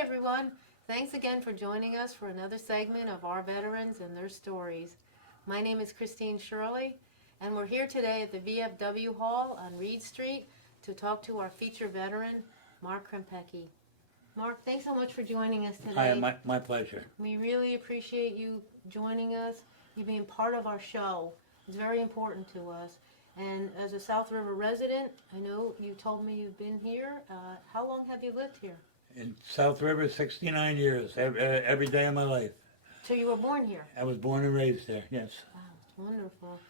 everyone. Thanks again for joining us for another segment of Our Veterans and Their Stories. My name is Christine Shirley, and we're here today at the VFW Hall on Reed Street to talk to our featured veteran, Mark Krempecki. Mark, thanks so much for joining us today. Hi, my pleasure. We really appreciate you joining us, you being part of our show. It's very important to us. And as a South River resident, I know you told me you've been here. How long have you lived here? In South River, 69 years, every day of my life. So you were born here? I was born and raised there, yes. Wow, it's wonderful.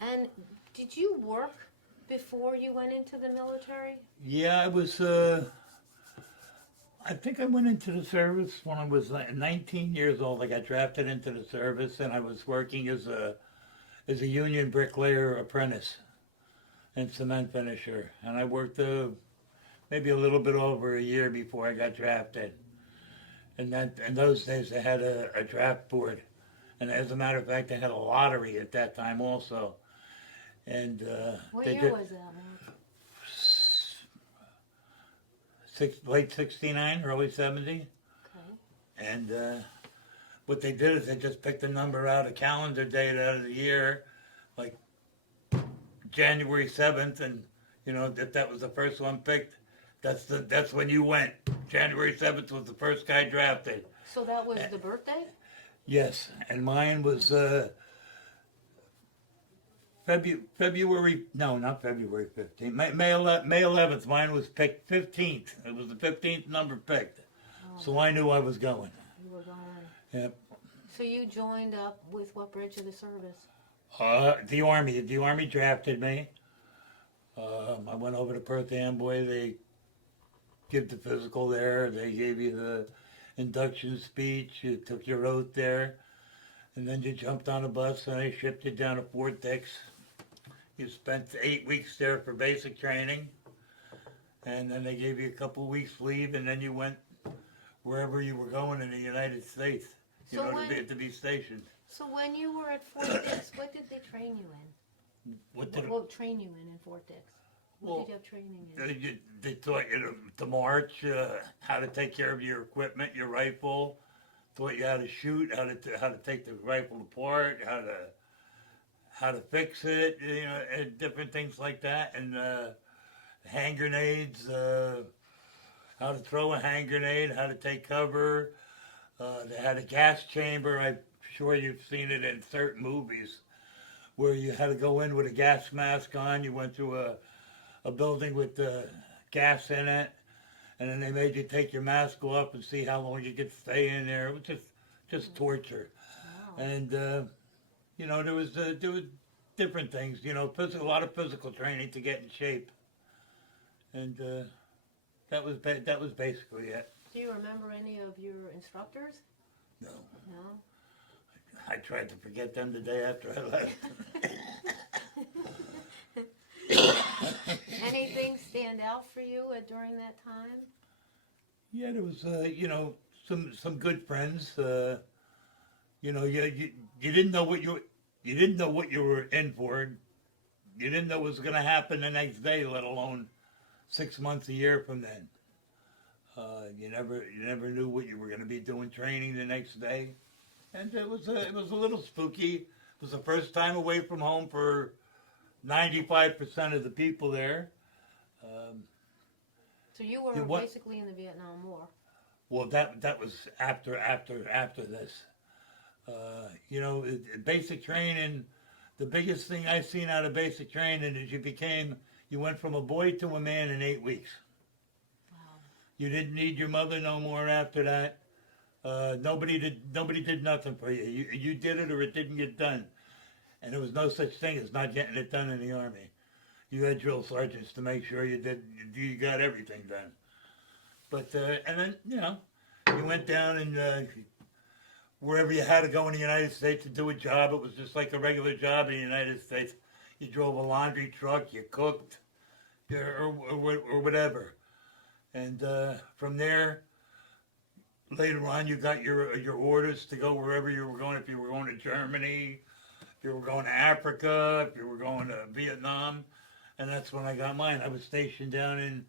And did you work before you went into the military? Yeah, I think I went into the service when I was 19 years old. I got drafted into the service, and I was working as a union bricklayer apprentice and cement finisher. And I worked maybe a little bit over a year before I got drafted. And in those days, they had a draft board. And as a matter of fact, they had a lottery at that time also. And what year was that, Mark? Late 69, early 70. Okay. And what they did is they just picked a number out, a calendar date out of the year, like January 7th, and if that was the first one picked, that's when you went. January 7th was the first guy drafted. So that was the birthday? Yes, and mine was February, no, not February 15th, May 11th, mine was picked 15th. It was the 15th number picked. Oh. So I knew I was going. You were going. Yep. So you joined up with what branch of the service? The Army. The Army drafted me. I went over to Perth Amboy. They give the physical there. They gave you the induction speech. You took your oath there. And then you jumped on a bus and they shipped you down to Fort Dix. You spent 8 weeks there for basic training. And then they gave you a couple weeks leave, and then you went wherever you were going in the United States, to be stationed. So when you were at Fort Dix, what did they train you in? What train you in Fort Dix? What did you have training in? They taught you to march, how to take care of your equipment, your rifle. Taught you how to shoot, how to take the rifle apart, how to fix it, and different things like that, and hand grenades, how to throw a hand grenade, how to take cover. They had a gas chamber. I'm sure you've seen it in certain movies where you had to go in with a gas mask on. You went through a building with gas in it. And then they made you take your mask off and see how long you could stay in there. It was just torture. Wow. And there was different things. A lot of physical training to get in shape. And that was basically it. Do you remember any of your instructors? No. No. I tried to forget them the day after I left. Anything stand out for you during that time? Yeah, there was some good friends. You didn't know what you were in for. You didn't know what was going to happen the next day, let alone 6 months, a year from then. You never knew what you were going to be doing training the next day, and it was a little spooky. It was the first time away from home for 95% of the people there. So you were basically in the Vietnam War. Well, that was after this. Basic training, the biggest thing I've seen out of basic training is you went from a boy to a man in 8 weeks. Wow. You didn't need your mother no more after that. Nobody did nothing for you. You did it or it didn't get done. And there was no such thing as not getting it done in the Army. You had drill sergeants to make sure you got everything done. But and then you went down and wherever you had to go in the United States to do a job, it was just like a regular job in the United States. You drove a laundry truck, you cooked, or whatever. And from there, later on, you got your orders to go wherever you were going. If you were going to Germany, if you were going to Africa, if you were going to Vietnam, and that's when I got mine. I was stationed down in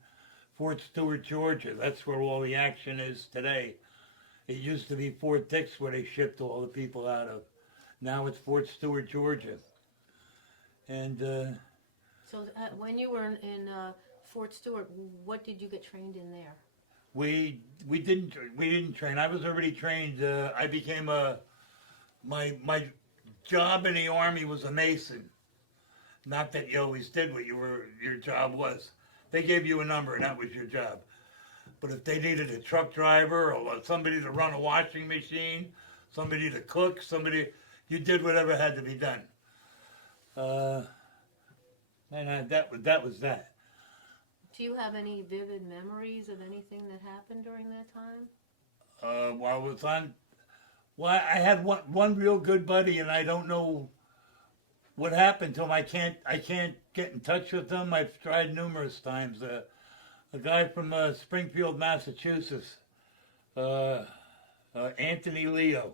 Fort Stewart, Georgia. That's where all the action is today. It used to be Fort Dix where they shipped all the people out of. Now it's Fort Stewart, Georgia. And So when you were in Fort Stewart, what did you get trained in there? we didn't train. I was already trained. I became my job in the Army was a mason. Not that you always did what your job was. They gave you a number and that was your job. But if they needed a truck driver or somebody to run a washing machine, somebody to cook, you did whatever had to be done. That was that. Do you have any vivid memories of anything that happened during that time? While I was on, well, I had one real good buddy, and I don't know what happened to him. I can't get in touch with him. I've tried numerous times. A guy from Springfield, Massachusetts, Anthony Leo,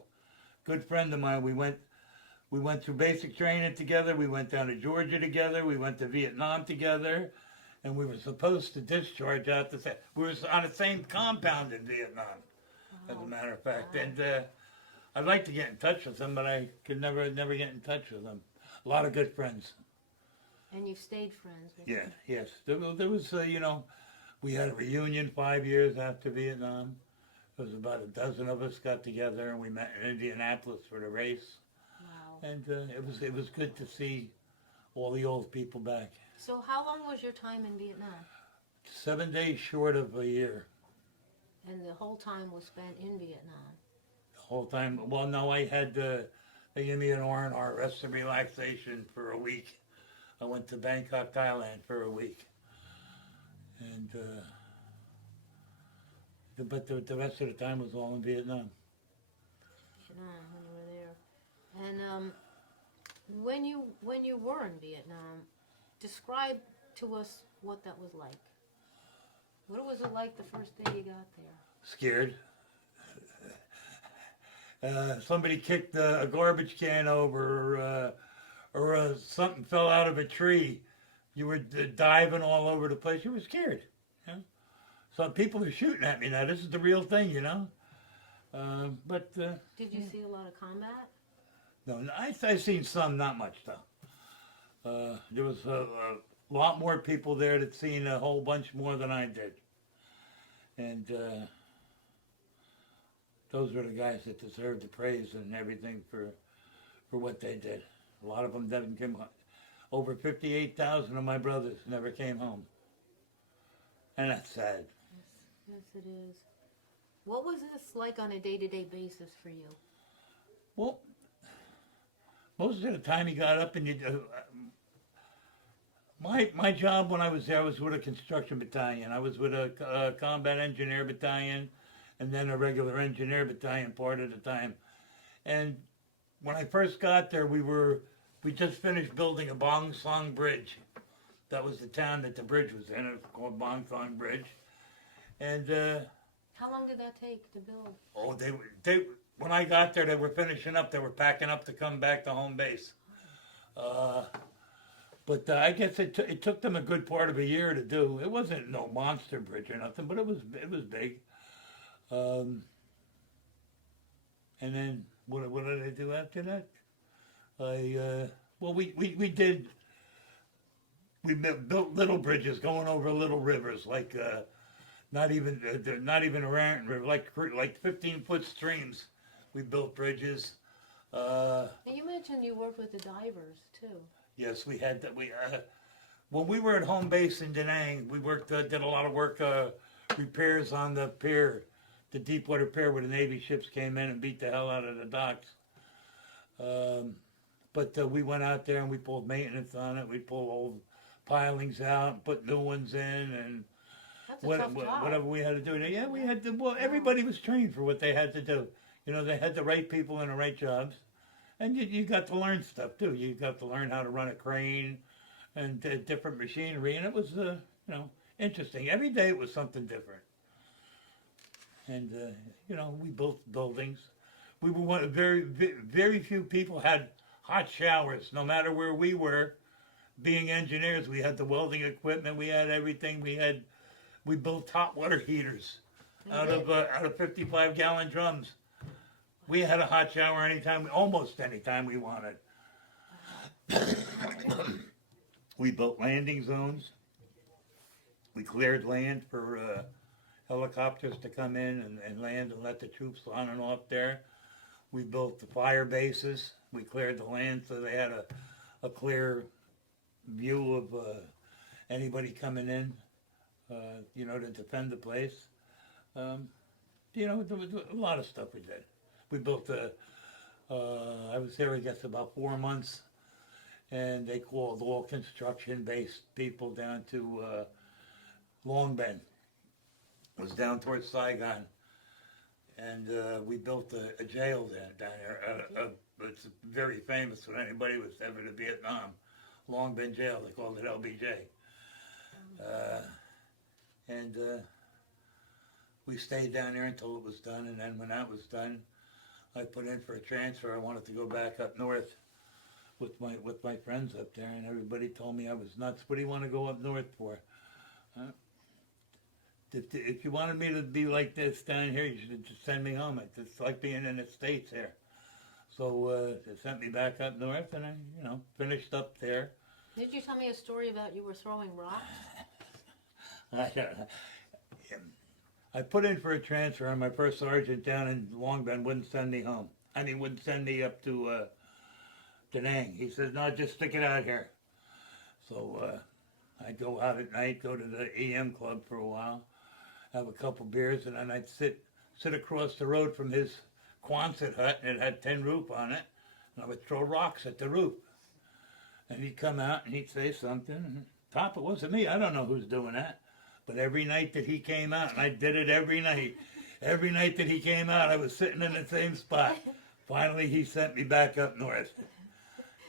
good friend of mine. We went through basic training together. We went down to Georgia together. We went to Vietnam together, and we were supposed to discharge out the same. We were on the same compound in Vietnam, as a matter of fact. Wow. And I'd like to get in touch with him, but I could never get in touch with him. A lot of good friends. And you've stayed friends with Yeah, them? yes. There was, we had a reunion 5 years after Vietnam. There was about a dozen of us got together, and we met in Indianapolis for the race. Wow. And it was good to see all the old people back. So how long was your time in Vietnam? 7 days short of a year. And the whole time was spent in Vietnam? The whole time. Well, no, I had they gave me an R&R, rest and relaxation, for a week. I went to Bangkok, Thailand for a week. And but the rest of the time was all in Vietnam. Vietnam, when you were there. And when you were in Vietnam, describe to us what that was like. What was it like the first day you got there? Scared. Somebody kicked a garbage can over, or something fell out of a tree. You were diving all over the place. You were scared. You know? So people are shooting at me now. This is the real thing, you know. But Did you see a lot of combat? no, I've seen some, not much though. There was a lot more people there that seen a whole bunch more than I did, and those were the guys that deserved the praise and everything for what they did. A lot of them didn't come home. Over 58,000 of my brothers never came home, and that's sad. Yes, it is. What was this like on a day-to-day basis for you? Well, most of the time you got up and you. My job when I was there, I was with a construction battalion. I was with a combat engineer battalion, and then a regular engineer battalion part of the time. And when I first got there, we just finished building a Bong Song Bridge. That was the town that the bridge was in. It was called Bong Song Bridge. And How long did that take to build? oh, they when I got there, they were finishing up. They were packing up to come back to home base. But I guess it took them a good part of a year to do. It wasn't no monster bridge or nothing, but it was big. And then what did I do after that? We built little bridges going over little rivers, like not even around like 15-foot streams. We built bridges. And you mentioned you worked with the divers too. Yes, we had that. When we were at home base in Da Nang, we did a lot of work, repairs on the pier, the Deepwater Pier, where the Navy ships came in and beat the hell out of the docks. But we went out there and we pulled maintenance on it. We pulled old pilings out, and put new ones in, and That's a tough job. whatever we had to do. Yeah, we had to. Well, everybody was trained for what they had to do. You know, they had the right people in the right jobs. And you got to learn stuff too. You got to learn how to run a crane and different machinery, and it was interesting. Every day it was something different. And we built buildings. We were very few people had hot showers, no matter where we were. Being engineers, we had the welding equipment, we had everything. We had We built hot water heaters You out did? of 55-gallon drums. We had a hot shower almost anytime we wanted. We built landing zones. We cleared land for helicopters to come in and land and let the troops on and off there. We built the fire bases. We cleared the land so they had a clear view of anybody coming in, to defend the place. There was a lot of stuff we did. We built I was there, I guess, about 4 months, and they called all construction-based people down to Long Bend. It was down towards Saigon, and we built a jail down there. It's very famous when anybody was ever to Vietnam. Long Bend Jail, they called it LBJ. And we stayed down there until it was done, and then when that was done, I put in for a transfer. I wanted to go back up north with my friends up there, and everybody told me I was nuts. What do you want to go up north for? If you wanted me to be like this down here, you should just send me home. It's like being in the States here. So they sent me back up north, and I, finished up there. Did you tell me a story about you were throwing rocks? I put in for a transfer, and my first sergeant down in Long Bend wouldn't send me home. Wouldn't send me up to Da Nang. He says, no, just stick it out here. So I'd go out at night, go to the EM club for a while, have a couple beers, and then I'd sit across the road from his Quonset hut, and it had tin roof on it, and I would throw rocks at the roof. And he'd come out and he'd say something, and Top, it wasn't me. I don't know who's doing that. But every night that he came out, and I did it every night that he came out, I was sitting in the same spot. Finally, he sent me back up north.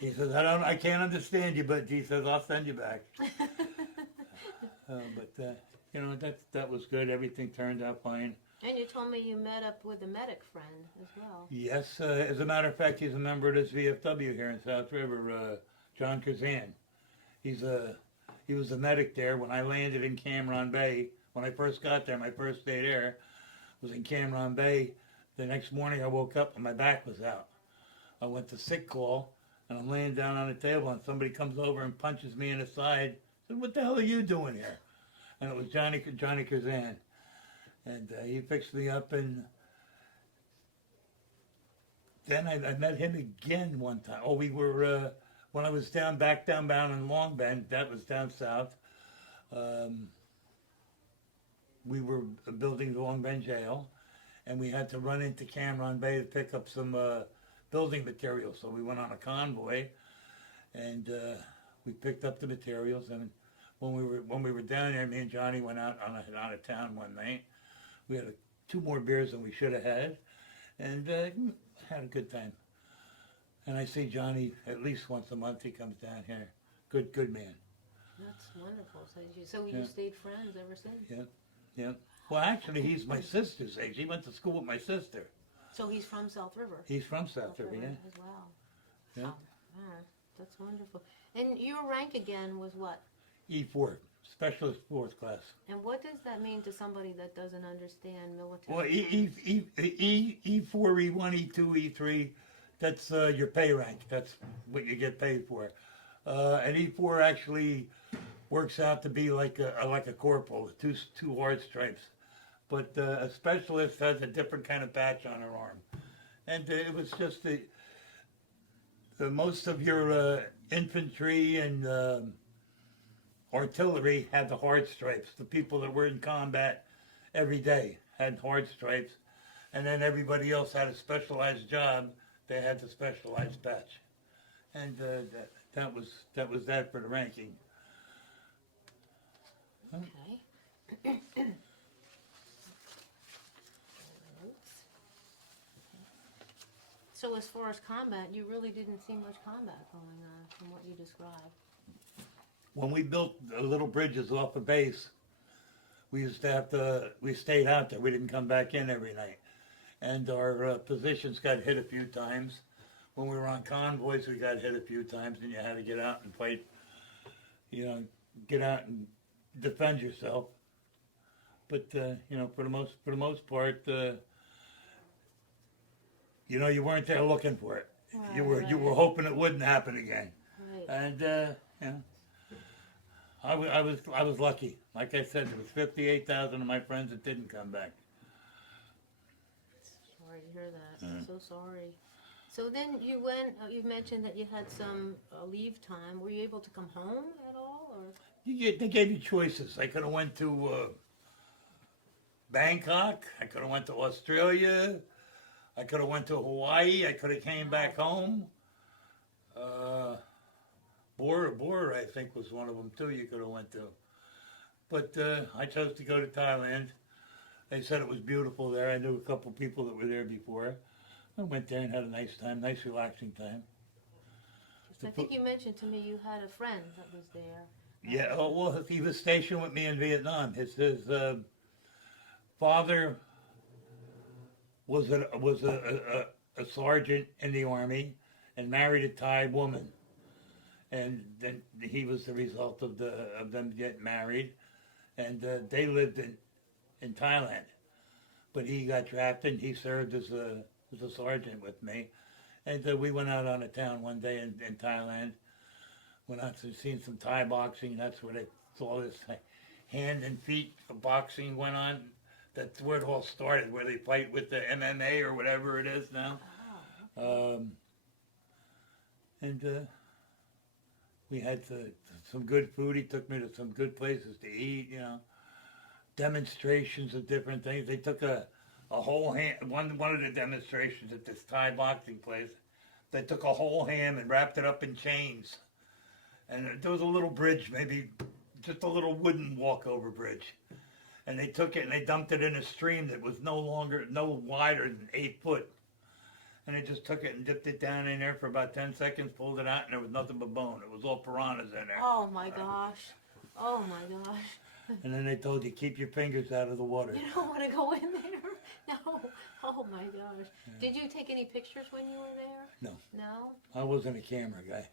He says, I can't understand you, but he says, I'll send you back. That was good. Everything turned out fine. And you told me you met up with a medic friend as well. Yes, as a matter of fact, he's a member of this VFW here in South River, John Kazan. He was a medic there when I landed in Cameron Bay. When I first got there, my first day there was in Cameron Bay. The next morning I woke up and my back was out. I went to sick call, and I'm laying down on the table, and somebody comes over and punches me in the side. I said, what the hell are you doing here? And it was Johnny Kazan. And he fixed me up, and then I met him again one time. Oh, we were... when I was down in Long Bend, that was down south, we were building the Long Bend jail, and we had to run into Cameron Bay to pick up some building materials. So we went on a convoy, and we picked up the materials. And when we were down there, me and Johnny went out on a town one night. We had 2 more beers than we should have had, and had a good time. And I see Johnny at least once a month. He comes down here. Good man. That's wonderful. So you stayed friends ever since? Yeah. Well, actually, he's my sister's age. He went to school with my sister. So he's from South River? He's from South River, yeah. As well. Yeah. Oh, that's wonderful. And your rank again was what? E4, Specialist 4th class. And what does that mean to somebody that doesn't understand military? Well, E4, E1, E2, E3, that's your pay rank. That's what you get paid for. And E4 actually works out to be like a corporal, two hard stripes. But a specialist has a different kind of patch on her arm. And it was just the most of your infantry and artillery had the hard stripes. The people that were in combat every day had hard stripes. And then everybody else had a specialized job. They had the specialized patch. And that was that for the ranking. Okay. So as far as combat, you really didn't see much combat going on from what you described. When we built the little bridges off the base, we used to we stayed out there. We didn't come back in every night. And our positions got hit a few times. When we were on convoys, we got hit a few times, and you had to get out and fight, get out and defend yourself. But you know, for the most part, you know, you weren't there looking for it. Right, You were right, hoping it wouldn't happen again. right. And you know, I was lucky. Like I said, there was 58,000 of my friends that didn't come back. Sorry to hear that. I'm so sorry. So then you went. You mentioned that you had some leave time. Were you able to come home at all, or? They gave you choices. I could have went to Bangkok. I could have went to Australia. I could have went to Hawaii. I could have came back home. Bora, I think, was one of them too. You could have went to, but I chose to go to Thailand. They said it was beautiful there. I knew a couple people that were there before. I went there and had a nice time, nice relaxing time. I think you mentioned to me you had a friend that was there. Yeah, oh, well, he was stationed with me in Vietnam. His father was a sergeant in the army and married a Thai woman, and then he was the result of them getting married, and they lived in Thailand, but he got drafted. And he served as a sergeant with me, and we went out on a town one day in Thailand. Went out to seen some Thai boxing. That's where they saw this hand and feet boxing went on. That's where it all started, where they fight with the MMA or whatever it is now. And we had some good food. He took me to some good places to eat, you know. Demonstrations of different things. They took a whole ham, one of the demonstrations at this Thai boxing place, they took a whole ham and wrapped it up in chains. And there was a little bridge, maybe just a little wooden walkover bridge. And they took it and they dumped it in a stream that was no wider than 8 foot. And they just took it and dipped it down in there for about 10 seconds, pulled it out, and there was nothing but bone. It was all piranhas in there. Oh my gosh. Oh my gosh. And then they told you, keep your fingers out of the water. You don't want to go in there? No. Oh my gosh. Did you take any pictures when you were there? No. No? I wasn't a camera guy.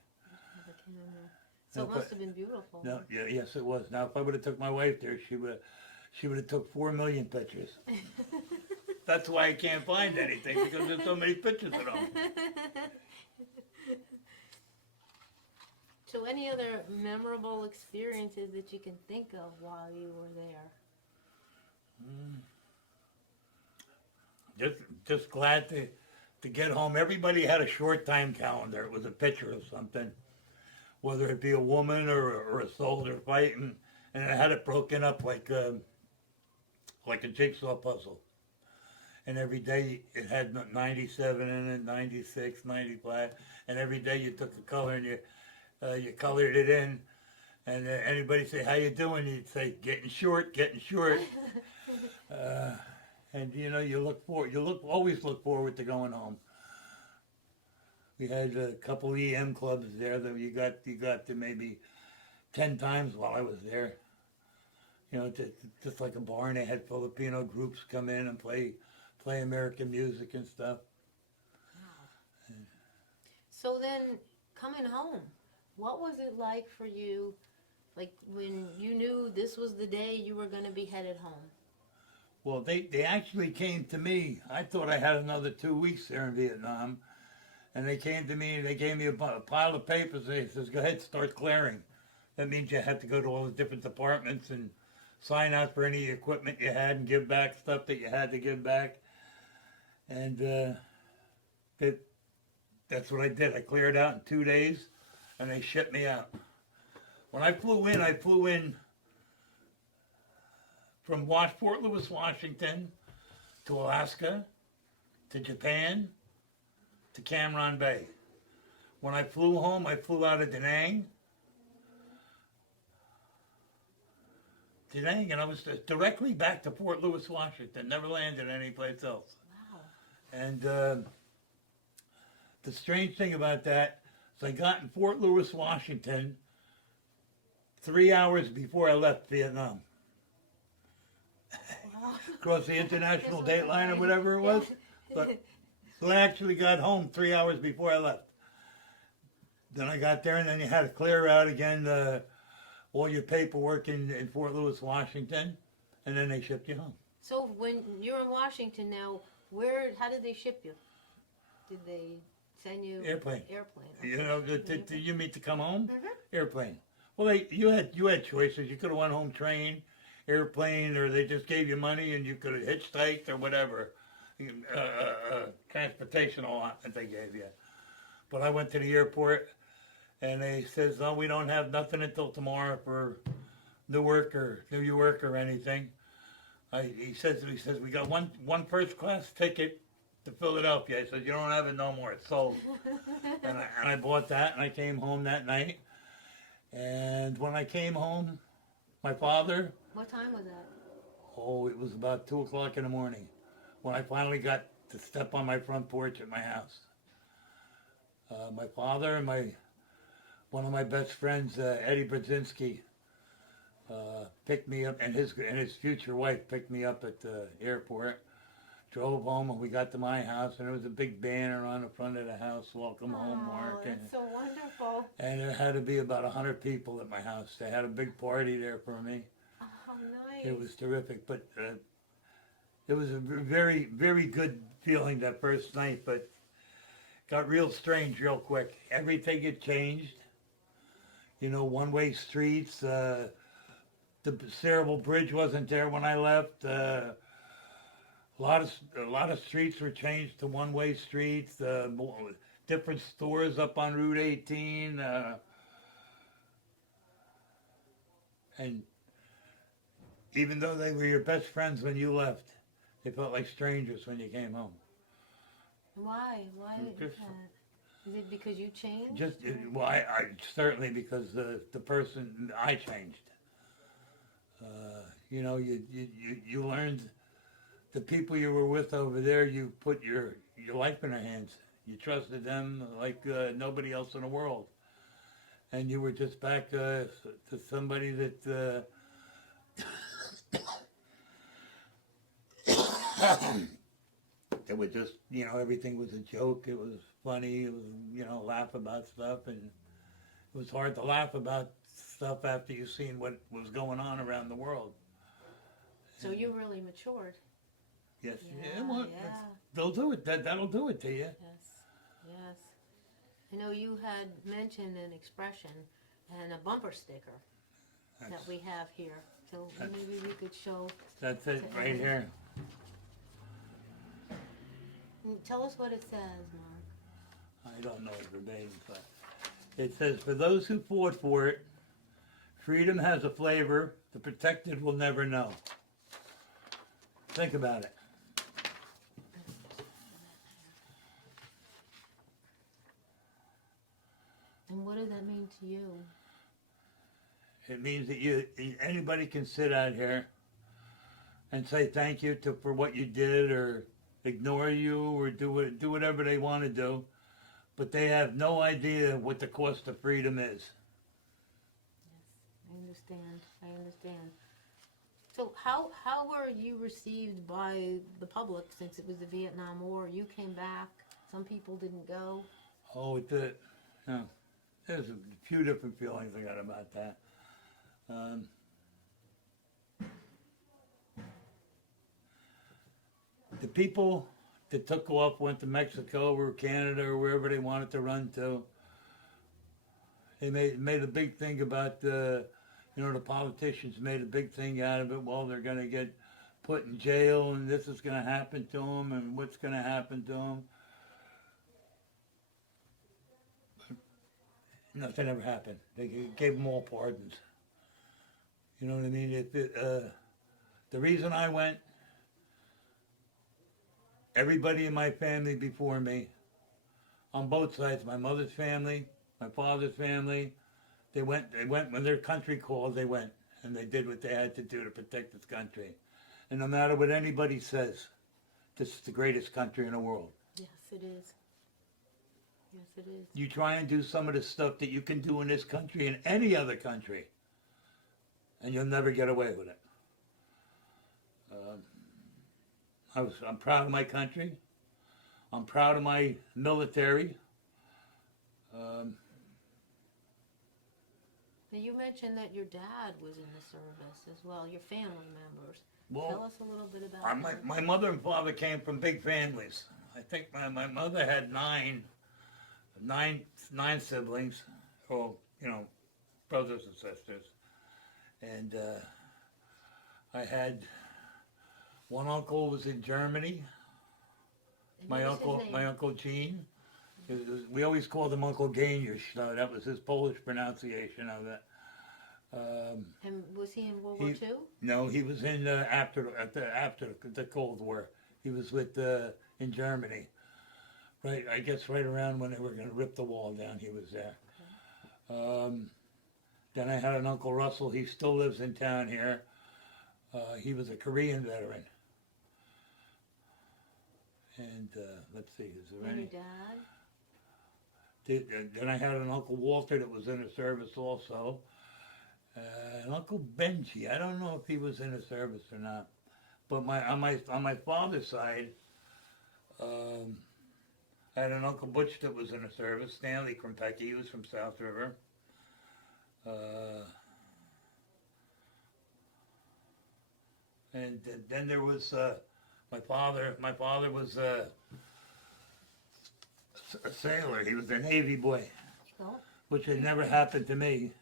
The camera. So it must have been beautiful. No, yeah, yes it was. Now if I would have took my wife there, she would have took 4 million pictures. That's why I can't find anything, because there's so many pictures of them. So any other memorable experiences that you can think of while you were there? Just glad to get home. Everybody had a short time calendar. It was a picture of something, whether it be a woman or a soldier fighting, and it had it broken up like a jigsaw puzzle. And every day it had 97 in it, 96, 95, and every day you took a color and you colored it in, and anybody say, how you doing? You'd say, getting short, getting short. And you know, always look forward to going home. We had a couple EM clubs there that you got to maybe 10 times while I was there. You know, just like a bar, and they had Filipino groups come in and play American music and stuff. Wow. So then, coming home, what was it like for you, like when you knew this was the day you were going to be headed home? Well, they actually came to me. I thought I had another 2 weeks there in Vietnam. And they came to me and they gave me a pile of papers. They says, go ahead, start clearing. That means you had to go to all the different departments and sign out for any equipment you had and give back stuff that you had to give back. And that's what I did. I cleared out in 2 days and they shipped me out. When I flew in from Fort Lewis, Washington to Alaska, to Japan, to Cam Bay. When I flew home, I flew out of Da Nang, and I was directly back to Fort Lewis, Washington. Never landed anyplace else. Wow. And the strange thing about that is I got in Fort Lewis, Washington 3 hours before I left Vietnam. Wow. Across the international date line or whatever it was. But I actually got home 3 hours before I left. Then I got there, and then you had to clear out again all your paperwork in Fort Lewis, Washington. and then they shipped you home. So when you're in Washington now, how did they ship you? Did they send you Airplane. Airplane. You know, you mean to come home? Mhm. Airplane. Well, you had choices. You could have went home train, airplane, or they just gave you money and you could have hitchhiked or whatever. Transportation allotment they gave you. But I went to the airport and they says, "Oh, we don't have nothing until tomorrow for Newark or anything." He says we got one first class ticket to Philadelphia. I said, "You don't have it no more. It's sold." and I bought that and I came home that night. And when I came home, my father, What time was that? it was about 2 o'clock in the morning when I finally got to step on my front porch at my house. My father and one of my best friends, Eddie Brzezinski, picked me up, and his future wife picked me up at the airport. Drove home, and we got to my house, and there was a big banner on the front of the house, "Welcome home, Mark." Oh, that's so wonderful. And there had to be about 100 people at my house. They had a big party there for me. Oh, nice. It was terrific, but it was a very, very good feeling that first night, but got real strange real quick. Everything had changed. You know, one-way streets. The Cerebral Bridge wasn't there when I left. A lot of streets were changed to one-way streets. Different stores up on Route 18. And even though they were your best friends when you left, they felt like strangers when you came home. Why? Why is Just- that? Is it because you changed? I certainly because the person I changed. You know, you learned the people you were with over there. You put your life in their hands. You trusted them like nobody else in the world, and you were just back to somebody that. It was just, you know, everything was a joke. It was funny. It was, you know, laugh about stuff, and it was hard to laugh about stuff after you've seen what was going on around the world. So you really matured. Yes, Yeah, well, yeah. they'll do it. That'll do it to you. Yes, yes. I know you had mentioned an expression and a bumper sticker that That's, we have here. So That's- maybe we could show. that's it right here. Tell us what it says, Mark. I don't know it verbatim, but it says, "For those who fought for it, freedom has a flavor the protected will never know." Think about it. And what does that mean to you? It means that anybody can sit out here and say thank you for what you did, or ignore you, or do whatever they want to do, but they have no idea what the cost of freedom is. Yes, I understand. I understand. So how were you received by the public since it was the Vietnam War? You came back. Some people didn't go. Oh, there's a few different feelings I got about that. The people that took off, went to Mexico or Canada or wherever they wanted to run to, they made a big thing about the politicians made a big thing out of it. Well, they're going to get put in jail, and this is going to happen to them, and what's going to happen to them. Nothing ever happened. They gave them all pardons. You know what I mean? The reason I went, everybody in my family before me, on both sides, my mother's family, my father's family, they went when their country called, they went, and they did what they had to do to protect this country. And no matter what anybody says, this is the greatest country in the world. Yes, it is. Yes, it is. You try and do some of the stuff that you can do in this country in any other country, and you'll never get away with it. I'm proud of my country. I'm proud of my military. Now, you mentioned that your dad was in the service as well, your family members. Tell Well, us a little bit about that. my mother and father came from big families. I think my mother had nine siblings, or, you know, brothers and sisters. And I had one uncle was in Germany. And what was his My name? uncle Gene. We always called him Uncle Gainius. No, that was his Polish pronunciation of it. And was he in World War II? No, he was in after the Cold War. He was with in Germany. Right, I guess right around when they were going to rip the wall down, he was there. Then I had an Uncle Russell. He still lives in town here. He was a Korean veteran. And let's see, is there And any? your dad? Then I had an Uncle Walter that was in the service also. And Uncle Benji, I don't know if he was in the service or not. But on my father's side, I had an Uncle Butch that was in the service, Stanley Krempecki. He was from South River. And then there was my father. My father was a sailor. He was a Navy boy, Oh. which had never happened to me.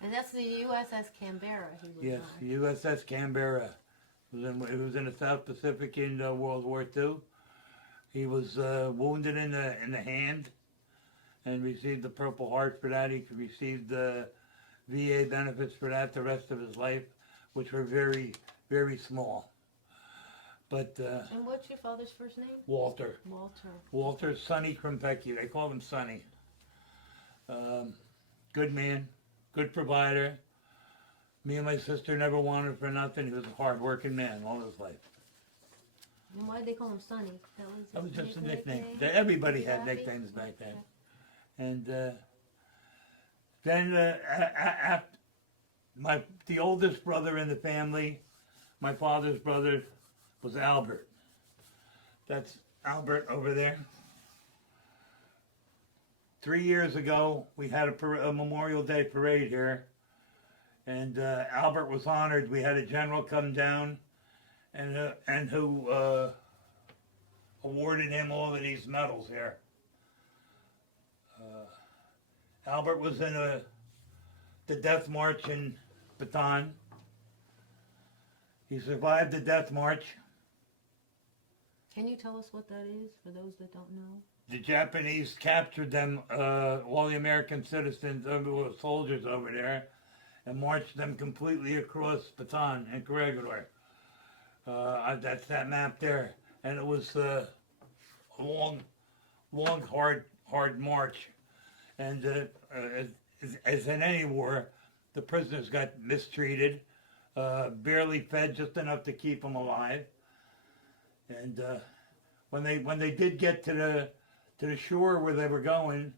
And that's the USS Canberra he was Yes, on. USS Canberra. He was in the South Pacific in World War II. He was wounded in the hand and received the Purple Heart for that. He received the VA benefits for that the rest of his life, which were very, very small. But And what's your father's first name? Walter. Walter. Sonny Krempecki. They called him Sonny. Good man, good provider. Me and my sister never wanted for nothing. He was a hard-working man all his life. And why did they call him Sonny? That was his just a nickname. Everybody had Happy? nicknames back then. Okay. And then after the oldest brother in the family, my father's brother, was Albert. That's Albert over there. 3 years ago, we had a Memorial Day parade here, and Albert was honored. We had a general come down, and who awarded him all of these medals here. Albert was in the Death March in Bataan. He survived the Death March. Can you tell us what that is for those that don't know? The Japanese captured them, all the American citizens, soldiers over there, and marched them completely across Bataan and Corregidor. That's that map there. And it was a long, hard march. And as in any war, the prisoners got mistreated, barely fed, just enough to keep them alive. And when they did get to the shore where they were going,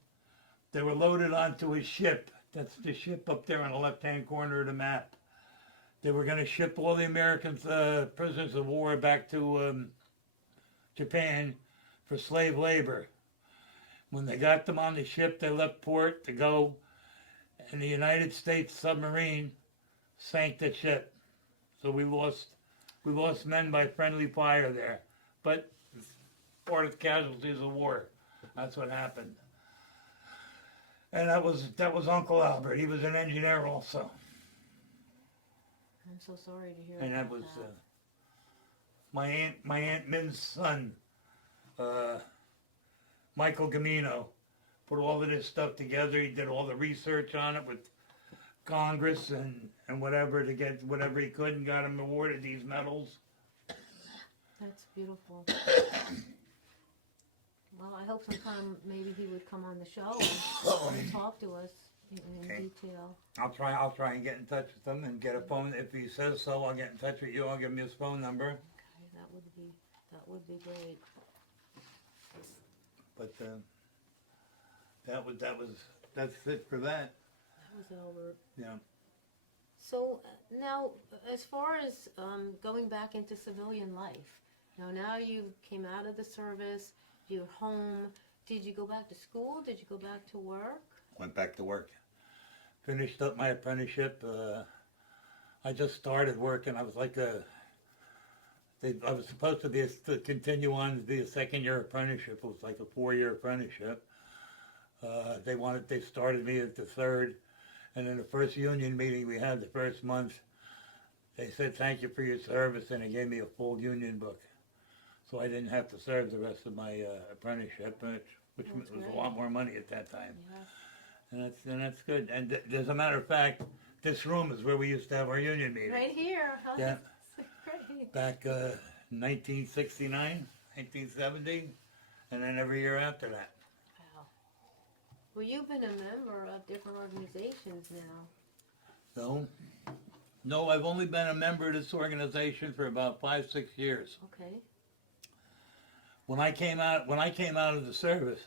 they were loaded onto a ship. That's the ship up there on the left-hand corner of the map. They were going to ship all the American prisoners of war back to Japan for slave labor. When they got them on the ship, they left port to go, and the United States submarine sank the ship. So we lost men by friendly fire there. But it's part of the casualties of war. That's what happened. And that was Uncle Albert. He was an engineer also. I'm so sorry to hear And that about was that. my aunt Min's son, Michael Gamino, put all of this stuff together. He did all the research on it with Congress and whatever to get whatever he could, and got him awarded these medals. That's beautiful. Well, I hope sometime maybe he would come on the show and talk to us in Okay. detail. I'll try and get in touch with him and get a phone. If he says so, I'll get in touch with you. I'll give him his phone number. Okay, that would be great. But that's it for that. That was Albert. Yeah. So now, as far as going back into civilian life, now you came out of the service, you're home. Did you go back to school? Did you go back to work? Went back to work. finished up my apprenticeship. I just started working. I was like I was supposed to to continue on to be a second-year apprenticeship. It was like a 4-year apprenticeship. They started me at the third, and in the first union meeting we had the first month, they said thank you for your service, and they gave me a full union book, so I didn't have to serve the rest of my apprenticeship, which was great. a lot more money at that time. Yes. And that's good. And as a matter of fact, this room is where we used to have our union meeting. Right here. Huh? Yeah. Great. Back 1969, 1970, and then every year after that. Wow. Well, you've been a member of different organizations now. No, I've only been a member of this organization for about 5-6 years. Okay. When I came out of the service,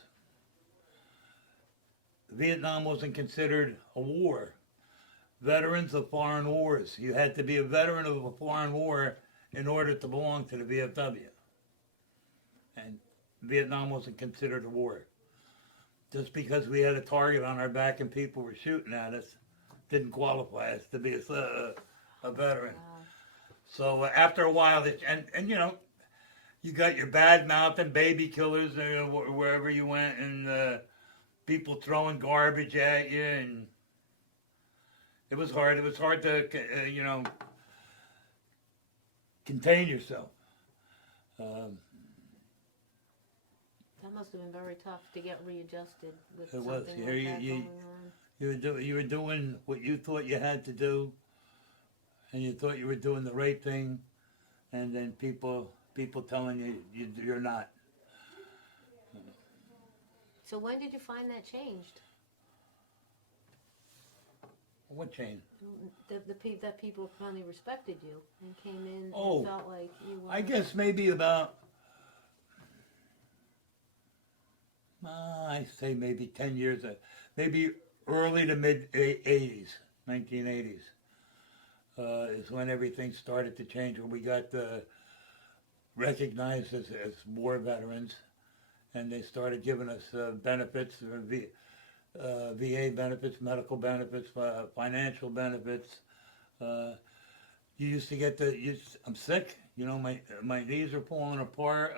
Vietnam wasn't considered a war. Veterans of foreign wars. You had to be a veteran of a foreign war in order to belong to the VFW. And Vietnam wasn't considered a war. Just because we had a target on our back and people were shooting at us didn't qualify us to be a veteran. Wow. So after a while, and you know, you got your bad mouth and baby killers wherever you went, and people throwing garbage at you, and it was hard. It was hard to, contain yourself. That must have been very tough to get readjusted with It something was. like Here that you- going on. You were doing what you thought you had to do, and you thought you were doing the right thing, and then people telling you you're not. So when did you find that changed? What changed? That people finally respected you and came in Oh, and felt like you were... I guess maybe about, I say maybe 10 years, maybe early to mid 80s, 1980s, is when everything started to change, when we got recognized as war veterans, and they started giving us benefits, VA benefits, medical benefits, financial benefits. You used to get I'm sick, you know, my knees are falling apart,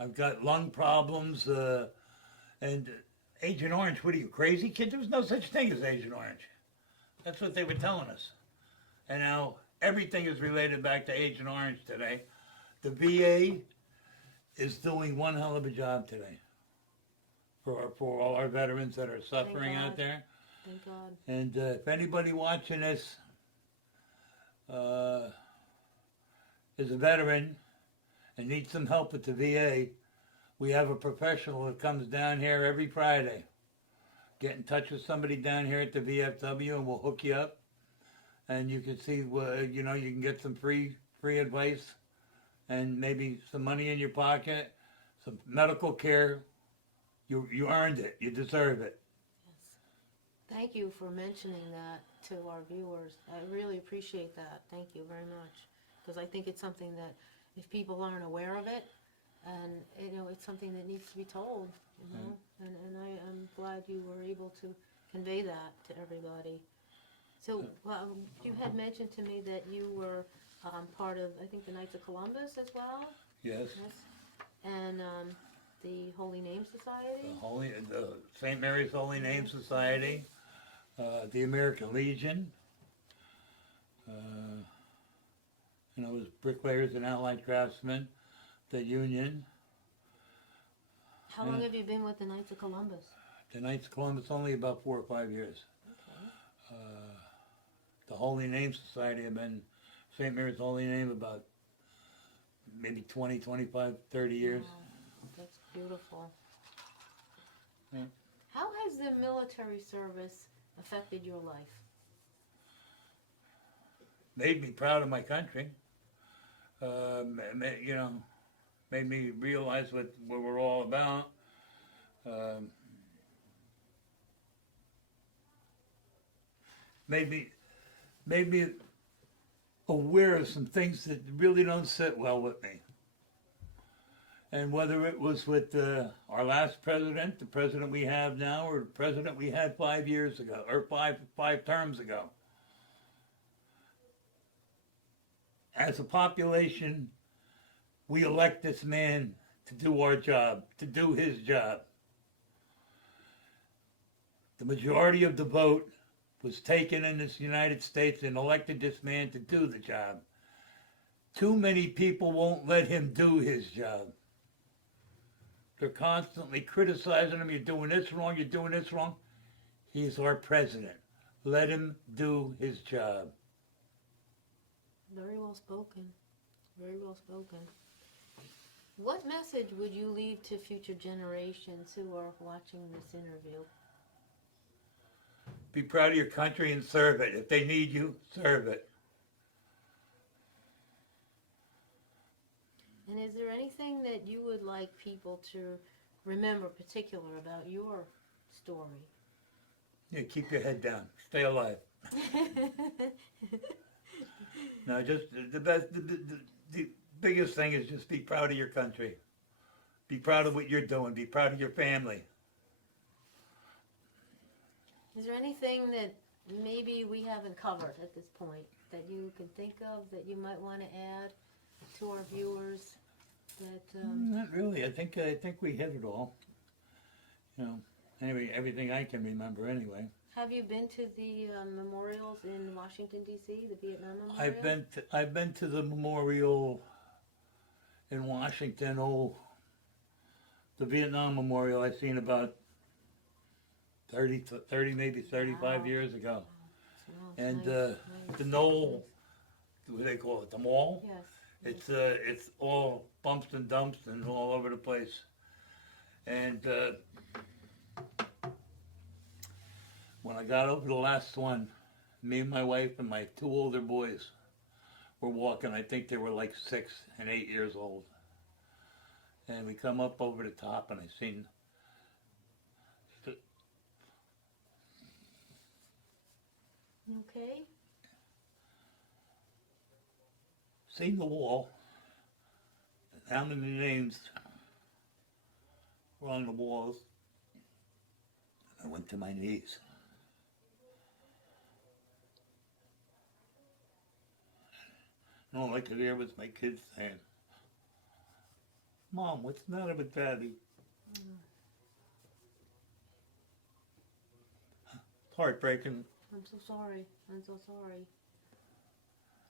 I've got lung problems, and Agent Orange, what are you, crazy kid? There was no such thing as Agent Orange. That's what they were telling us. And now everything is related back to Agent Orange today. The VA is doing one hell of a job today for all our veterans that are suffering out God. there. Thank God. And if anybody watching this is a veteran and needs some help with the VA, we have a professional that comes down here every Friday. Get in touch with somebody down here at the VFW and we'll hook you up. And you can see, you know, you can get some free advice and maybe some money in your pocket, some medical care. You earned it. You deserve it. Yes. Thank you for mentioning that to our viewers. I really appreciate that. Thank you very much. Because I think it's something that if people aren't aware of it, and you know, it's something that needs to be told, you know, and I am glad you were able to convey that to everybody. So you had mentioned to me that you were part of, I think, the Knights of Columbus as well. Yes. Yes. And the Holy Name Society. The St. Mary's Holy Name Society, the American Legion. And I was bricklayers and allied craftsmen, the Union. How long have you been with the Knights of Columbus? The Knights of Columbus only about 4 or 5 years. Okay. The Holy Name Society, I've been St. Mary's Holy Name about maybe 20, 25, 30 years. Wow, that's beautiful. Yeah. How has the military service affected your life? Made me proud of my country. You know, made me realize what we're all about. Made me aware of some things that really don't sit well with me. And whether it was with our last president, the president we have now, or the president we had 5 years ago, or five terms ago, as a population, we elect this man to do our job, to do his job. The majority of the vote was taken in this United States and elected this man to do the job. Too many people won't let him do his job. They're constantly criticizing him. You're doing this wrong. You're doing this wrong. He's our president. Let him do his job. Very well spoken. Very well spoken. What message would you leave to future generations who are watching this interview? Be proud of your country and serve it. If they need you, serve it. And is there anything that you would like people to remember particular about your story? Yeah, keep your head down. Stay alive. No, just the biggest thing is just be proud of your country. Be proud of what you're doing. Be proud of your family. Is there anything that maybe we haven't covered at this point that you can think of that you might want to add to our viewers? That Not really. I think we hit it all. You know, anyway, everything I can remember anyway. Have you been to the memorials in Washington D.C., the Vietnam Memorial? I've been to the memorial in Washington. Oh, the Vietnam Memorial. I've seen about 30 maybe 35 Wow. years ago. Wow, And nice, nice. the Knoll, what do they call it? The mall. Yes. It's all bumps and dumps and all over the place. And when I got over the last one, me and my wife and my two older boys were walking. I think they were like 6 and 8 years old. And we come up over the top, and I seen Okay. seen the wall, and how many names were on the walls. I went to my knees. And all I could hear was my kids saying, "Mom, what's the matter with Daddy?" It's heartbreaking. I'm so sorry. I'm so sorry.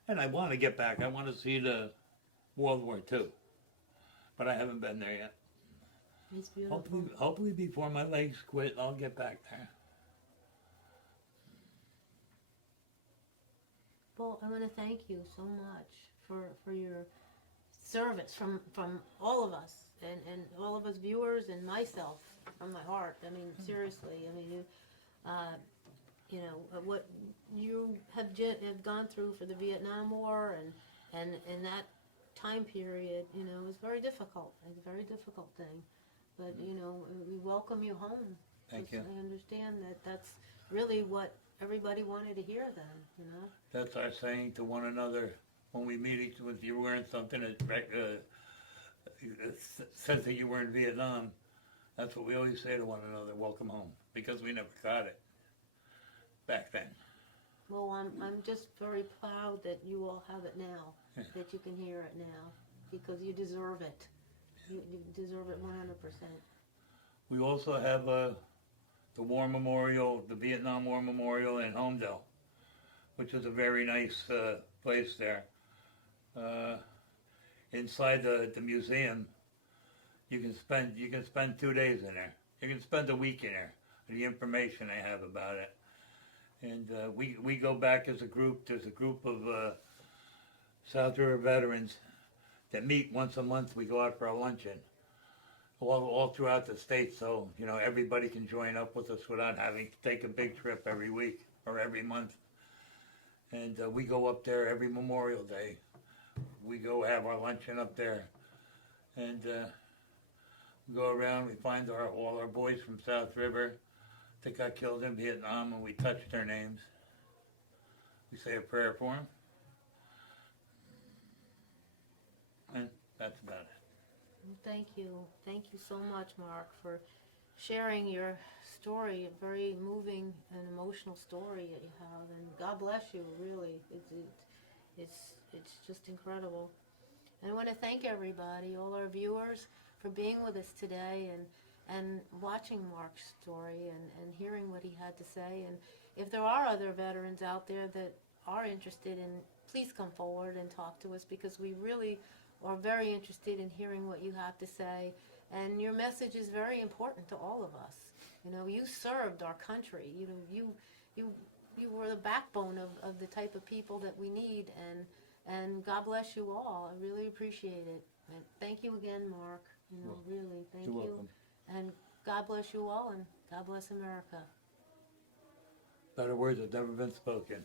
And I want to get back. I want to see the World War II. But I haven't been there yet. It's beautiful. Hopefully before my legs quit, I'll get back there. Well, I want to thank you so much for your service from all of us and all of us viewers and myself from my heart. I mean, seriously. I mean, you know what you have gone through for the Vietnam War and that time period. You know, is very difficult. It's a very difficult thing. But you know, we welcome you home. Thank you. I understand that that's really what everybody wanted to hear then. You know. That's our saying to one another when we meet each other. If you're wearing something that says that you were in Vietnam, that's what we always say to one another, welcome home, because we never got it back then. Well, I'm just very proud that you all have it now, that you can hear it now, because you deserve it. You deserve it 100%. We also have the War Memorial, the Vietnam War Memorial in Homedale, which is a very nice place there. Inside the museum, you can spend 2 days in there. You can spend a week in there. The information they have about it, and we go back as a group. There's a group of South River veterans that meet once a month. We go out for a luncheon, all throughout the state, so you know everybody can join up with us without having to take a big trip every week or every month. And we go up there every Memorial Day. We go have our luncheon up there, and we go around. We find all our boys from South River that got killed in Vietnam, and we touch their names. We say a prayer for them, and that's about it. Thank you. Thank you so much, Mark, for sharing your story, a very moving and emotional story that you have. And God bless you, really. It's just incredible. And I want to thank everybody, all our viewers, for being with us today and watching Mark's story and hearing what he had to say. And if there are other veterans out there that are interested in, please come forward and talk to us, because we really are very interested in hearing what you have to say. And your message is very important to all of us. You know, you served our country. You know, you were the backbone of the type of people that we need, and God bless you all. I really appreciate it. And thank you again, Mark. You know, really, thank You're you. welcome. And God bless you all, and God bless America. Better words have never been spoken.